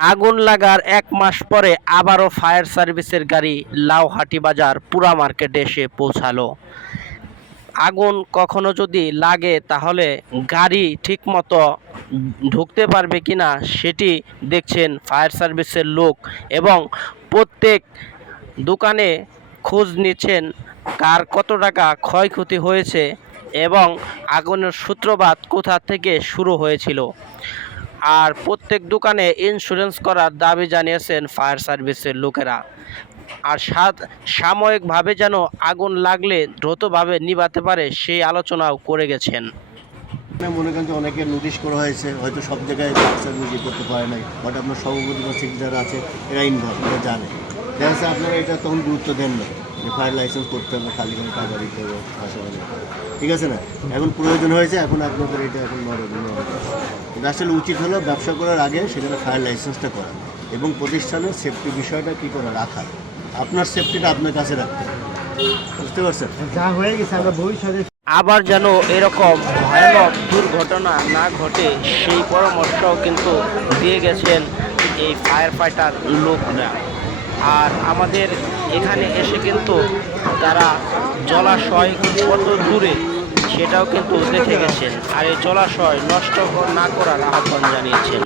আগুন লাগার এক মাস পরে আবারও ফায়ার সার্ভিসের গাড়ি লাউহাটি বাজার পুরা মার্কেটে এসে পৌঁছালো। আগুন কখনো যদি লাগে তাহলে গাড়ি ঠিকমতো ঢুকতে পারবে কি না সেটি দেখছেন ফায়ার সার্ভিসের লোক এবং প্রত্যেক দোকানে খোঁজ নিচ্ছেন কার কত টাকা ক্ষয়ক্ষতি হয়েছে এবং আগুনের সূত্রপাত কোথা থেকে শুরু হয়েছিল। আর প্রত্যেক দোকানে ইন্স্যুরেন্স করার দাবি জানিয়েছেন ফায়ার সার্ভিসের লোকেরা। আর সাময়িকভাবে যেন আগুন লাগলে দ্রুতভাবে নিভাতে পারে সেই আলোচনাও করে গেছেন। এখানে মনে করেন যে অনেকে নোটিশ করা হয়েছে, হয়তো সব জায়গায় বাচ্চা নিজে করতে পারে নাই। বাট আপনার সভাপতি বা সেক্রেটারি আছে, এরা ইনভলভ এরা জানে। দেখা যাচ্ছে আপনারা এটা তখন গুরুত্ব দেন না, যে ফায়ার লাইসেন্স করতে হবে, খালি কোনো টাকা দিতে হবে ঠিক আছে না? এখন প্রয়োজন হয়েছে, এখন আপনাদের এটা এখন কিন্তু আসলে উচিত হলো ব্যবসা করার আগে সেখানে ফায়ার লাইসেন্সটা করা এবং প্রতিষ্ঠানের সেফটি বিষয়টা কী করে রাখা। আপনার সেফটিটা আপনার কাছে রাখতে হবে। বুঝতে পারছেন? যা হয়ে গেছে আমরা ভবিষ্যতে আবার যেন এরকম ভয়ানক দুর্ঘটনা না ঘটে সেই পরামর্শও কিন্তু দিয়ে গেছেন এই ফায়ার ফাইটার লোকরা। আর আমাদের এখানে এসে কিন্তু তারা জলাশয় কত দূরে সেটাও কিন্তু দেখে গেছেন আর এই জলাশয় নষ্ট না করার আহ্বান জানিয়েছেন।